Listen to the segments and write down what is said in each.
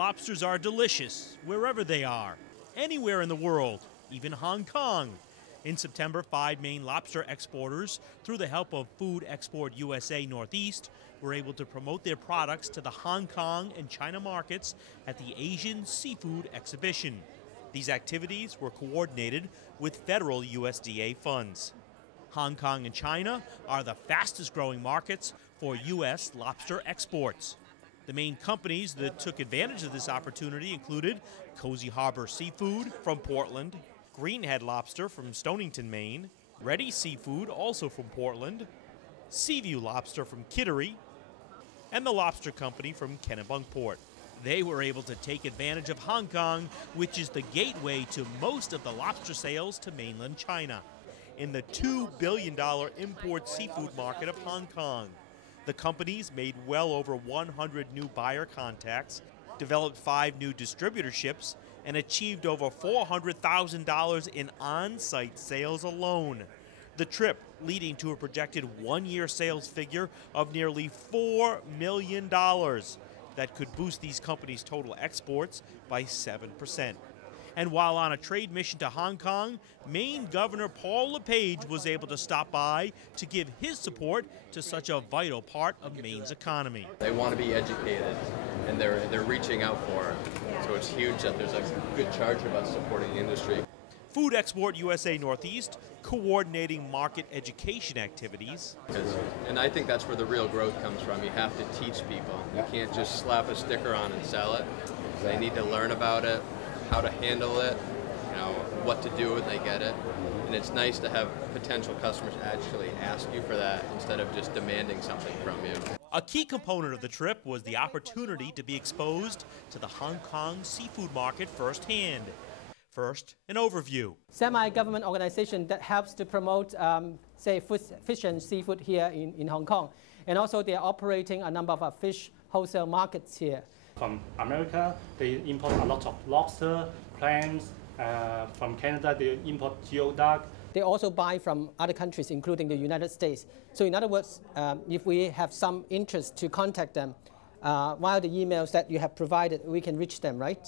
lobsters are delicious wherever they are, anywhere in the world, even Hong Kong. In September, 5 Maine Lobster exporters, through the help of Food Export USA Northeast, were able to promote their products to the Hong Kong and China markets at the Asian Seafood Exhibition. These activities were coordinated with federal USDA funds. Hong Kong and China are the fastest growing markets for U.S. lobster exports. The main companies that took advantage of this opportunity included Cozy Harbor Seafood from Portland, Greenhead Lobster from Stonington, Maine, Ready Seafood, also from Portland, Seaview Lobster from Kittery, and the Lobster Company from Kennebunkport. They were able to take advantage of Hong Kong, which is the gateway to most of the lobster sales to mainland China. In the $2 billion import seafood market of Hong Kong, the companies made well over 100 new buyer contacts, developed 5 new distributorships, and achieved over $400,000 in on-site sales alone. The trip leading to a projected one-year sales figure of nearly $4 million that could boost these companies' total exports by 7%. And while on a trade mission to Hong Kong, Maine Governor Paul LePage was able to stop by to give his support to such a vital part of Maine's economy. They want to be educated, and they're reaching out for it. So it's huge that there's a good charge of us supporting the industry. Food Export USA Northeast coordinating market education activities. And I think that's where the real growth comes from. You have to teach people. You can't just slap a sticker on and sell it. They need to learn about it, how to handle it, what to do when they get it. And it's nice to have potential customers actually ask you for that instead of just demanding something from you. A key component of the trip was the opportunity to be exposed to the Hong Kong seafood market firsthand. First, an overview. Semi-government organization that helps to promote, say, fish and seafood here in Hong Kong. And also they are operating a number of fish wholesale markets here. From America, they import a lot of lobster, clams. From Canada, they import geoduck. They also buy from other countries, including the United States. So in other words, if we have some interest to contact them, via the emails that you have provided, we can reach them, right?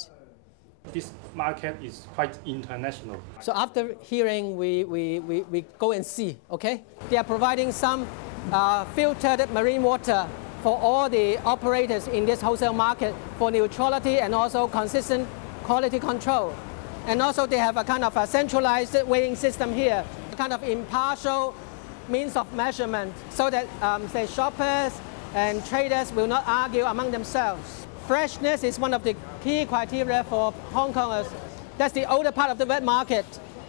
This market is quite international. So after hearing, we go and see, okay? They are providing some filtered marine water for all the operators in this wholesale market for neutrality and also consistent quality control. And also they have a kind of a centralized weighing system here, a kind of impartial means of measurement so that, say, shoppers and traders will not argue among themselves. Freshness is one of the key criteria for Hong Kongers. That's the older part of the wet market.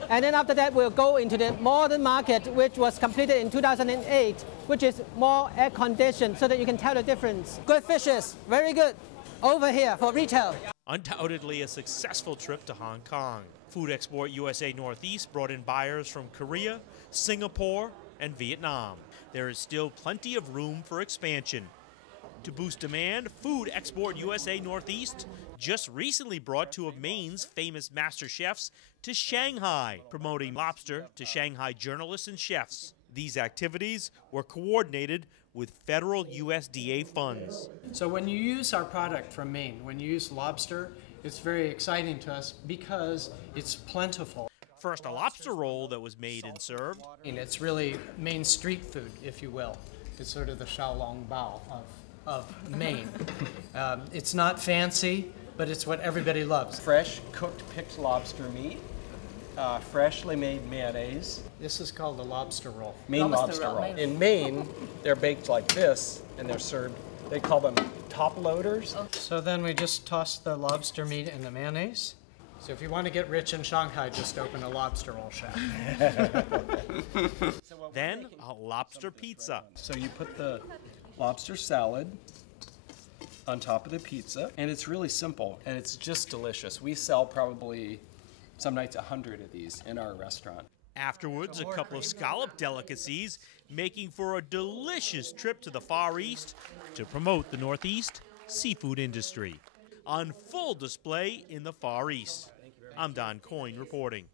And then after that, we'll go into the modern market, which was completed in 2008, which is more air-conditioned so that you can tell the difference. Good fishes, very good. Over here for retail. Undoubtedly a successful trip to Hong Kong. Food Export USA Northeast brought in buyers from Korea, Singapore, and Vietnam. There is still plenty of room for expansion. To boost demand, Food Export USA Northeast just recently brought 2 of Maine's famous master chefs to Shanghai, promoting lobster to Shanghai journalists and chefs. These activities were coordinated with federal USDA funds. So when you use our product from Maine, when you use lobster, it's very exciting to us because it's plentiful. First, a lobster roll that was made and served. And it's really Maine street food, if you will. It's sort of the xiaolong bao of Maine. It's not fancy, but it's what everybody loves. Fresh, cooked, picked lobster meat, freshly made mayonnaise. This is called a lobster roll. Maine lobster roll. In Maine, they're baked like this, and they're served, they call them top loaders. So then we just toss the lobster meat in the mayonnaise. So if you want to get rich in Shanghai, just open a lobster roll shop. Then a lobster pizza. So you put the lobster salad on top of the pizza, and it's really simple, and it's just delicious. We sell probably some nights 100 of these in our restaurant. Afterwards, a couple of scallop delicacies, making for a delicious trip to the Far East to promote the Northeast seafood industry. On full display in the Far East. I'm Don Coyne reporting.